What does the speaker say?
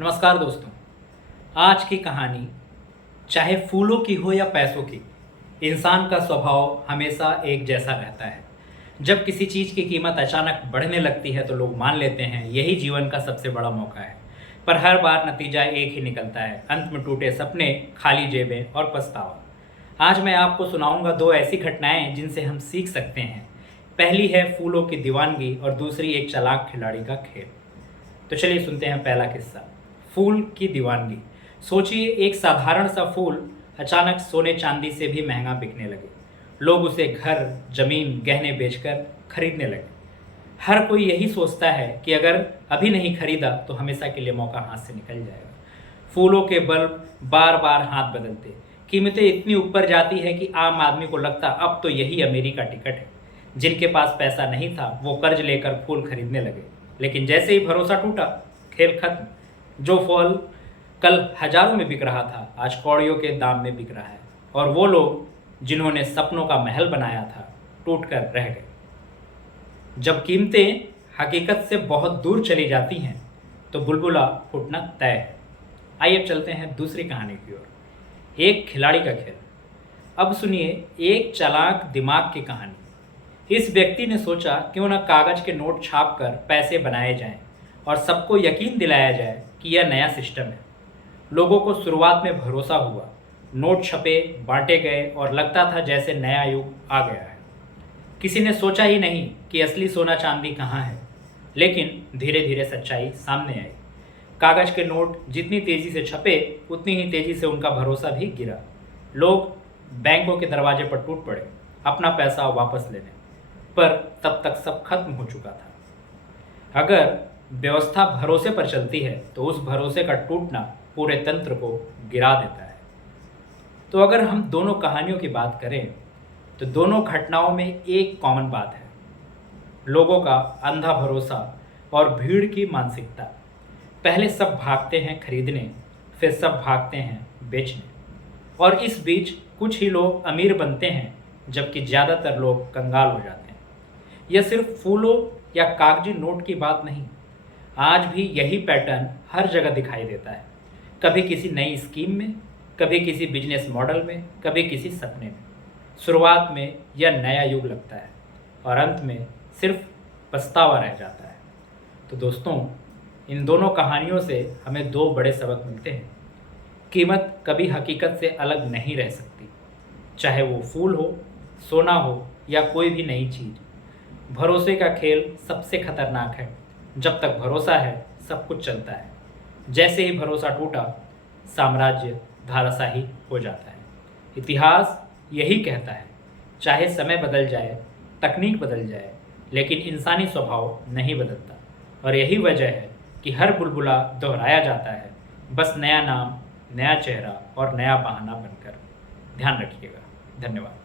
नमस्कार दोस्तों। आज की कहानी चाहे फूलों की हो या पैसों की, इंसान का स्वभाव हमेशा एक जैसा रहता है। जब किसी चीज़ की कीमत अचानक बढ़ने लगती है तो लोग मान लेते हैं यही जीवन का सबसे बड़ा मौका है। पर हर बार नतीजा एक ही निकलता है, अंत में टूटे सपने, खाली जेबें और पछतावा। आज मैं आपको सुनाऊंगा दो ऐसी घटनाएं जिनसे हम सीख सकते हैं। पहली है फूलों की दीवानगी और दूसरी एक चालाक खिलाड़ी का खेल। तो चलिए सुनते हैं पहला किस्सा, फूल की दीवानगी। सोचिए, एक साधारण सा फूल अचानक सोने चांदी से भी महंगा बिकने लगे। लोग उसे घर, जमीन, गहने बेचकर खरीदने लगे। हर कोई यही सोचता है कि अगर अभी नहीं खरीदा तो हमेशा के लिए मौका हाथ से निकल जाएगा। फूलों के बल्ब बार बार हाथ बदलते, कीमतें इतनी ऊपर जाती है कि आम आदमी को लगता अब तो यही अमेरिका टिकट है। जिनके पास पैसा नहीं था वो कर्ज लेकर फूल खरीदने लगे, लेकिन जैसे ही भरोसा टूटा, खेल खत्म। जो फल कल हजारों में बिक रहा था आज कौड़ियों के दाम में बिक रहा है, और वो लोग जिन्होंने सपनों का महल बनाया था टूट कर रह गए। जब कीमतें हकीकत से बहुत दूर चली जाती हैं तो बुलबुला फूटना तय है। आइए अब चलते हैं दूसरी कहानी की ओर, एक खिलाड़ी का खेल। अब सुनिए एक चालाक दिमाग की कहानी। इस व्यक्ति ने सोचा क्यों न कागज के नोट छाप कर पैसे बनाए जाएं और सबको यकीन दिलाया जाए कि यह नया सिस्टम है। लोगों को शुरुआत में भरोसा हुआ, नोट छपे, बांटे गए और लगता था जैसे नया युग आ गया है। किसी ने सोचा ही नहीं कि असली सोना चांदी कहाँ है, लेकिन धीरे धीरे सच्चाई सामने आई। कागज के नोट जितनी तेजी से छपे उतनी ही तेजी से उनका भरोसा भी गिरा। लोग बैंकों के दरवाजे पर टूट पड़े अपना पैसा वापस लेने, पर तब तक सब खत्म हो चुका था। अगर व्यवस्था भरोसे पर चलती है तो उस भरोसे का टूटना पूरे तंत्र को गिरा देता है। तो अगर हम दोनों कहानियों की बात करें तो दोनों घटनाओं में एक कॉमन बात है, लोगों का अंधा भरोसा और भीड़ की मानसिकता। पहले सब भागते हैं खरीदने, फिर सब भागते हैं बेचने, और इस बीच कुछ ही लोग अमीर बनते हैं जबकि ज़्यादातर लोग कंगाल हो जाते हैं। यह सिर्फ फूलों या कागजी नोट की बात नहीं, आज भी यही पैटर्न हर जगह दिखाई देता है। कभी किसी नई स्कीम में, कभी किसी बिजनेस मॉडल में, कभी किसी सपने में। शुरुआत में यह नया युग लगता है और अंत में सिर्फ पछतावा रह जाता है। तो दोस्तों, इन दोनों कहानियों से हमें दो बड़े सबक मिलते हैं। कीमत कभी हकीकत से अलग नहीं रह सकती, चाहे वो फूल हो, सोना हो या कोई भी नई चीज़। भरोसे का खेल सबसे खतरनाक है। जब तक भरोसा है सब कुछ चलता है, जैसे ही भरोसा टूटा साम्राज्य धराशायी हो जाता है। इतिहास यही कहता है, चाहे समय बदल जाए, तकनीक बदल जाए, लेकिन इंसानी स्वभाव नहीं बदलता। और यही वजह है कि हर बुलबुला दोहराया जाता है, बस नया नाम, नया चेहरा और नया बहाना बनकर। ध्यान रखिएगा। धन्यवाद।